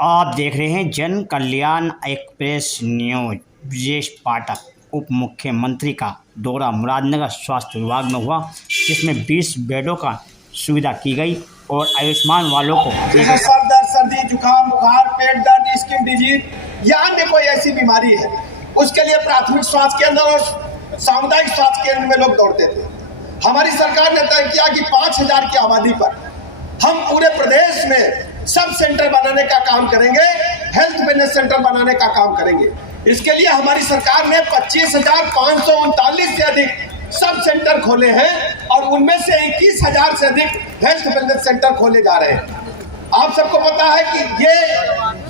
आप देख रहे हैं जन कल्याण एक्सप्रेस न्यूज। ब्रजेश पाठक उप मुख्यमंत्री का दौरा मुरादनगर स्वास्थ्य विभाग में हुआ, जिसमें 20 बेडों का सुविधा की गई और आयुष्मान वालों को सर दर्द, सर्दी, जुकाम, बुखार, पेट दर्द, स्किन डिजीज या अन्य कोई ऐसी बीमारी है, उसके लिए प्राथमिक स्वास्थ्य केंद्र और सामुदायिक स्वास्थ्य केंद्र में लोग दौड़ते थे। हमारी सरकार ने तय किया कि 5000 की आबादी पर हम पूरे प्रदेश में सब सेंटर बनाने का काम करेंगे, हेल्थ वेलनेस सेंटर बनाने का काम करेंगे। इसके लिए हमारी सरकार ने 25,539 से अधिक सब सेंटर खोले हैं और उनमें से 21,000 से अधिक हेल्थ वेलनेस सेंटर खोले जा रहे हैं। आप सबको पता है कि ये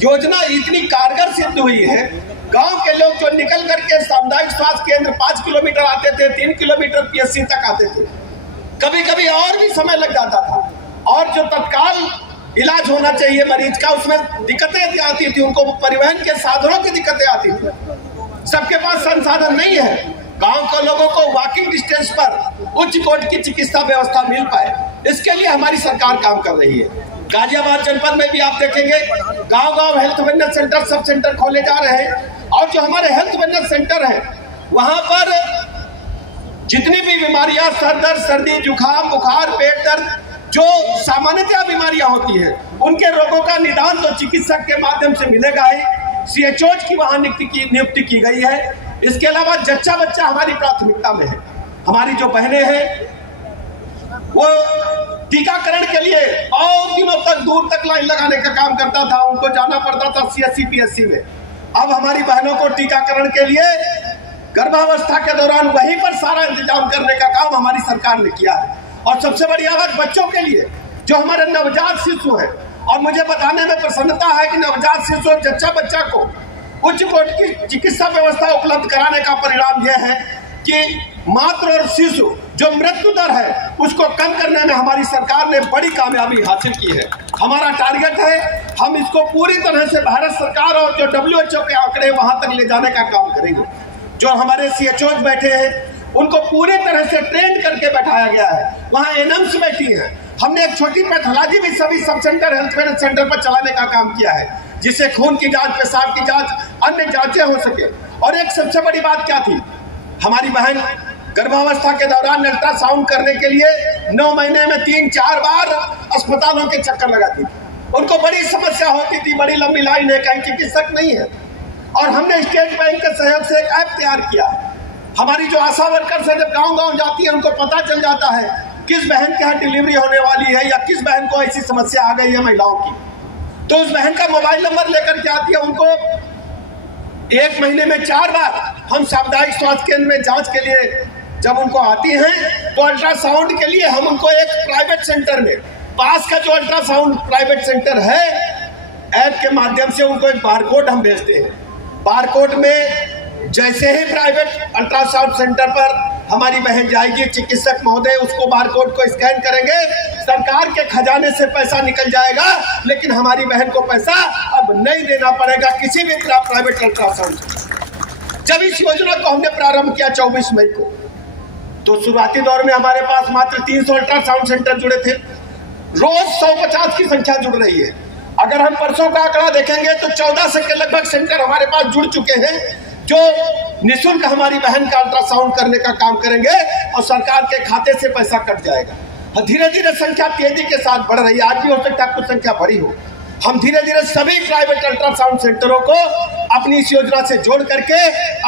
योजना इतनी कारगर सिद्ध हुई है। गांव के लोग जो निकल करके सामुदायिक स्वास्थ्य केंद्र 5 किलोमीटर आते थे, 3 किलोमीटर पीएचसी तक आते थे, कभी कभी और भी समय लग जाता था और जो तत्काल इलाज होना चाहिए मरीज का, उसमें दिक्कतें आती थी। उनको परिवहन के साधनों की दिक्कतें आती थी। सबके पास संसाधन नहीं है। गांव के लोगों को वॉकिंग डिस्टेंस पर उच्च कोटि की चिकित्सा व्यवस्था मिल पाए, इसके लिए हमारी सरकार काम कर रही है। गाजियाबाद जनपद में भी आप देखेंगे गांव गांव health wellness centre, sub centre खोले जा रहे हैं और जो हमारे हेल्थ वेलनेस सेंटर है वहां पर जितनी भी बीमारियां, सर दर्द, सर्दी, जुकाम, बुखार, पेट दर्द, जो सामान्यतः बीमारियां होती हैं, उनके रोगों का निदान तो चिकित्सक के माध्यम से मिलेगा ही। सीएचओज की वहां नियुक्ति की गई है। इसके अलावा जच्चा बच्चा हमारी प्राथमिकता में है। हमारी जो बहनें हैं वो टीकाकरण के लिए बहुत दिनों तक दूर तक लाइन लगाने का काम करता था, उनको जाना पड़ता था सीएससी पीएचसी में। अब हमारी बहनों को टीकाकरण के लिए गर्भावस्था के दौरान वहीं पर सारा इंतजाम करने का काम हमारी सरकार ने किया है। और सबसे बड़ी बात बच्चों के लिए, जो हमारे नवजात शिशु है, और मुझे बताने में प्रसन्नता है कि नवजात शिशु और जच्चा बच्चा को उच्च कोटि की चिकित्सा व्यवस्था उपलब्ध कराने का परिणाम यह है कि मातृ और शिशु जो मृत्यु दर है उसको कम करने में हमारी सरकार ने बड़ी कामयाबी हासिल की है। हमारा टारगेट है, हम इसको पूरी तरह से भारत सरकार और जो WHO के आंकड़े वहां तक ले जाने का काम करेंगे। जो हमारे सीएचओ बैठे हैं उनको पूरी तरह से ट्रेन करके बैठाया गया है। वहाँ एनएम्स बैठी है। हमने एक छोटी पैथोलॉजी भी सभी sub centre, health wellness centre पर चलाने का काम किया है, जिससे खून की जांच, पेशाब की जांच, अन्य जांचें हो सके। और एक सबसे बड़ी बात क्या थी, हमारी बहन गर्भावस्था के दौरान अल्ट्रासाउंड करने के लिए 9 महीने में 3-4 बार अस्पतालों के चक्कर लगाती थी। उनको बड़ी समस्या होती थी, बड़ी लंबी लाइन है, कहीं चिकित्सक नहीं है। और हमने स्टेट बैंक के सहयोग से एक ऐप तैयार किया है। हमारी जो आशा वर्कर्स है जब गांव गांव जाती है, उनको पता चल जाता है किस बहन के यहाँ डिलीवरी होने वाली है या किस बहन को ऐसी समस्या आ गई है महिलाओं की, तो उस बहन का मोबाइल नंबर लेकर के आती है। उनको 1 महीने में 4 बार हम सामुदायिक स्वास्थ्य केंद्र में जांच के लिए जब उनको आती हैं तो अल्ट्रासाउंड के लिए हम उनको एक प्राइवेट सेंटर में, पास का जो अल्ट्रासाउंड प्राइवेट सेंटर है, ऐप के माध्यम से उनको एक बारकोड हम भेजते हैं। बारकोड में जैसे ही प्राइवेट अल्ट्रासाउंड सेंटर पर हमारी बहन जाएगी, चिकित्सक महोदय उसको बारकोड को स्कैन करेंगे, सरकार के खजाने से पैसा निकल जाएगा, लेकिन हमारी बहन को पैसा अब नहीं देना पड़ेगा किसी भी प्राइवेट अल्ट्रासाउंड। जब इस योजना को हमने प्रारंभ किया 24 मई को, तो शुरुआती दौर में हमारे पास मात्र 300 अल्ट्रासाउंड सेंटर जुड़े थे। रोज 150 की संख्या जुड़ रही है। अगर हम परसों का आंकड़ा देखेंगे तो 1400 के लगभग सेंटर हमारे पास जुड़ चुके हैं, जो निःशुल्क हमारी बहन का अल्ट्रासाउंड करने का काम करेंगे और सरकार के खाते से पैसा कट जाएगा। धीरे धीरे संख्या तेजी के साथ बढ़ रही है। आज भी हो सकता है कुछ संख्या बढ़ी हो। हम धीरे धीरे सभी प्राइवेट अल्ट्रासाउंड सेंटरों को अपनी इस योजना से जोड़ करके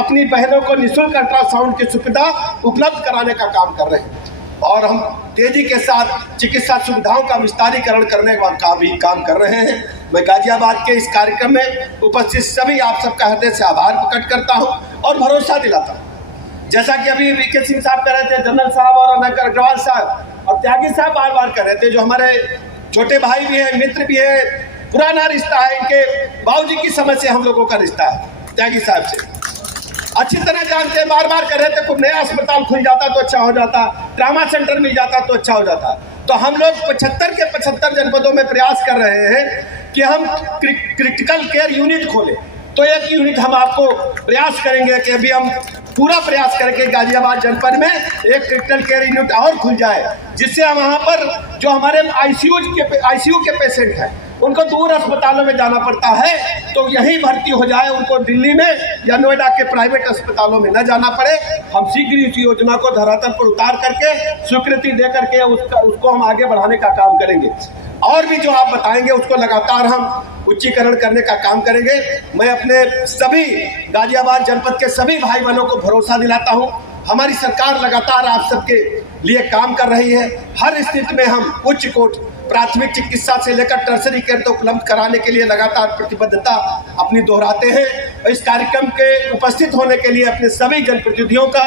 अपनी बहनों को निःशुल्क अल्ट्रासाउंड की सुविधा उपलब्ध कराने का काम कर रहे हैं। और हम तेजी के साथ चिकित्सा सुविधाओं का विस्तारीकरण करने का भी काम कर रहे हैं। मैं गाजियाबाद के इस कार्यक्रम में उपस्थित सभी आप सबका हृदय से आभार प्रकट करता हूं और भरोसा दिलाता हूं। जैसा कि अभी वीके सिंह साहब कह रहे थे, जनरल साहब और अनकर अग्रवाल साहब और त्यागी साहब बार बार कह रहे थे, जो हमारे छोटे भाई भी हैं, मित्र भी है, पुराना रिश्ता है, इनके बाबूजी की समझ से हम लोगों का रिश्ता है त्यागी साहब से अच्छी तरह जानते हैं। बार बार कह रहे थे कोई नया अस्पताल खुल जाता तो अच्छा हो जाता, ट्रामा सेंटर मिल जाता तो अच्छा हो जाता। तो हम लोग 75 के 75 जनपदों में प्रयास कर रहे हैं कि हम क्रिटिकल केयर यूनिट खोलें। तो एक यूनिट हम आपको प्रयास करेंगे कि अभी हम पूरा प्रयास करके गाजियाबाद जनपद में एक क्रिटिकल केयर यूनिट और खुल जाए, जिससे हम वहाँ पर जो हमारे आईसीयू के पेशेंट हैं उनको दूर अस्पतालों में जाना पड़ता है, तो यहीं भर्ती हो जाए, उनको दिल्ली में या नोएडा के प्राइवेट अस्पतालों में न जाना पड़े। हम शीघ्र इस योजना को धरातल पर उतार करके स्वीकृति दे करके उसको हम आगे बढ़ाने का काम करेंगे। और भी जो आप बताएंगे उसको लगातार हम उच्चीकरण करने का काम करेंगे। मैं अपने सभी गाजियाबाद जनपद के सभी भाई बहनों को भरोसा दिलाता हूं, हमारी सरकार लगातार आप सबके लिए काम कर रही है। हर स्थिति में हम उच्च कोटि प्राथमिक चिकित्सा से लेकर टर्सरी केयर तक उपलब्ध कराने के लिए लगातार प्रतिबद्धता अपनी दोहराते हैं। इस कार्यक्रम के उपस्थित होने के लिए अपने सभी जनप्रतिनिधियों का,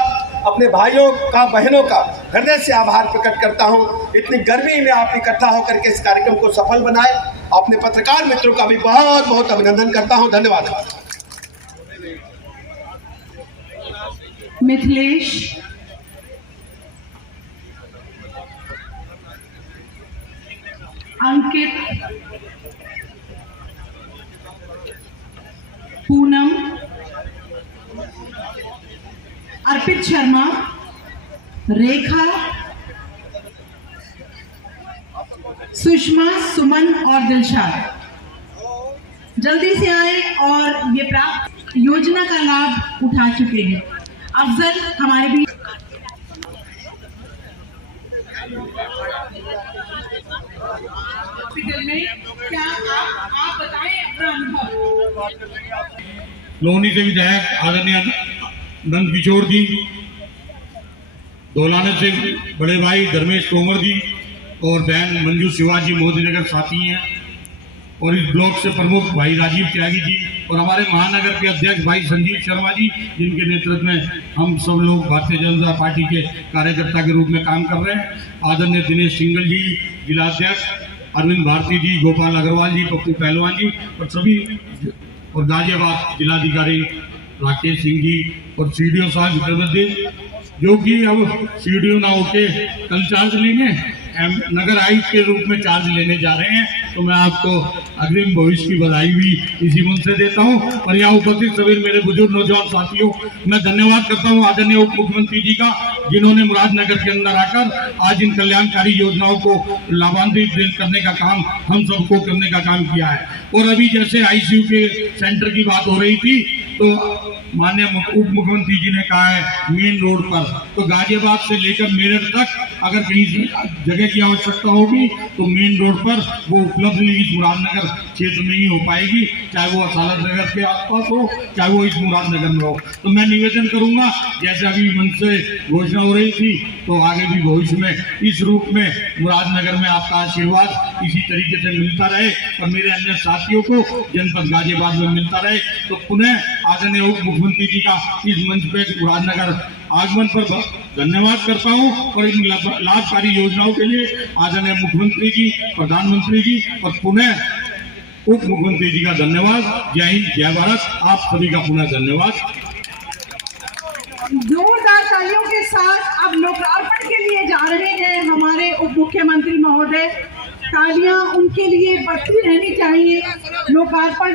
अपने भाइयों का, बहनों का हृदय से आभार प्रकट करता हूं। इतनी गर्मी में आप इकट्ठा होकर के इस कार्यक्रम को सफल बनाए। अपने पत्रकार मित्रों का भी बहुत बहुत अभिनंदन करता हूं। धन्यवाद। मिथिलेश, अंकित, पूनम, अर्पित शर्मा, रेखा, सुषमा, सुमन और दिलशाद जल्दी से आए और ये प्राप्त योजना का लाभ उठा चुके हैं। अफजल हमारे भी हॉस्पिटल में, क्या आप बताएं अपना अनुभव। लोहनी से विधायक आदरणीय नंद किशोर जी, धौलाना से बड़े भाई धर्मेश तोमर जी और बहन मंजू शिवाजी मोदीनगर साथी हैं, और इस ब्लॉक से प्रमुख भाई राजीव त्यागी जी और हमारे महानगर के अध्यक्ष भाई संजीव शर्मा जी, जिनके नेतृत्व में हम सब लोग भारतीय जनता पार्टी के कार्यकर्ता के रूप में काम कर रहे हैं। आदरणीय दिनेश सिंगल जी जिलाध्यक्ष, अरविंद भारती जी, गोपाल अग्रवाल जी, पप्पू पहलवान जी और सभी, और गाजियाबाद जिलाधिकारी राकेश सिंह जी और सीडीओ साहब विक्रमदीप, जो कि अब सीडीओ ना होके कल चार्ज लेंगे, नगर आयुक्त के रूप में चार्ज लेने जा रहे हैं। तो मैं आपको अग्रिम भविष्य की बधाई भी इसी मन से देता हूं। और यहाँ उपस्थित सभी मेरे बुजुर्ग नौजवान साथियों, मैं धन्यवाद करता हूं आदरणीय उप मुख्यमंत्री जी का, जिन्होंने मुरादनगर के अंदर आकर आज इन कल्याणकारी योजनाओं को लाभान्वित करने का काम हम सबको करने का काम किया है। और अभी जैसे आईसीयू के सेंटर की बात हो रही थी, तो माननीय उप मुख्यमंत्री जी ने कहा है मेन रोड पर, तो गाजियाबाद से लेकर मेरठ तक अगर कहीं जगह की आवश्यकता होगी तो मेन रोड पर वो उपलब्ध इस मुरादनगर क्षेत्र में ही हो पाएगी, चाहे वो असालत नगर के आसपास हो, चाहे वो इस मुरादनगर में हो। तो मैं निवेदन करूंगा, जैसे अभी मंच से घोषणा हो रही थी, तो आगे भी भविष्य में इस रूप में मुरादनगर में आपका आशीर्वाद इसी तरीके से मिलता रहे और मेरे अन्य साथियों को जनपद गाजियाबाद में मिलता रहे। तो पुनः आदरणीय उप मुख्यमंत्री जी का इस मंच पे मुरादनगर आगमन पर धन्यवाद करता हूं, और इन लाभकारी योजनाओं के लिए आदरणीय मुख्यमंत्री जी, प्रधानमंत्री जी और पुनः उप मुख्यमंत्री जी का धन्यवाद। जय हिंद, जय भारत। आप सभी का पुनः धन्यवाद। जोरदार तालियों के साथ अब लोकार्पण के लिए जा रहे हैं हमारे उप मुख्यमंत्री महोदय। तालियां उनके लिए बढ़ती रहनी चाहिए। लोकार्पण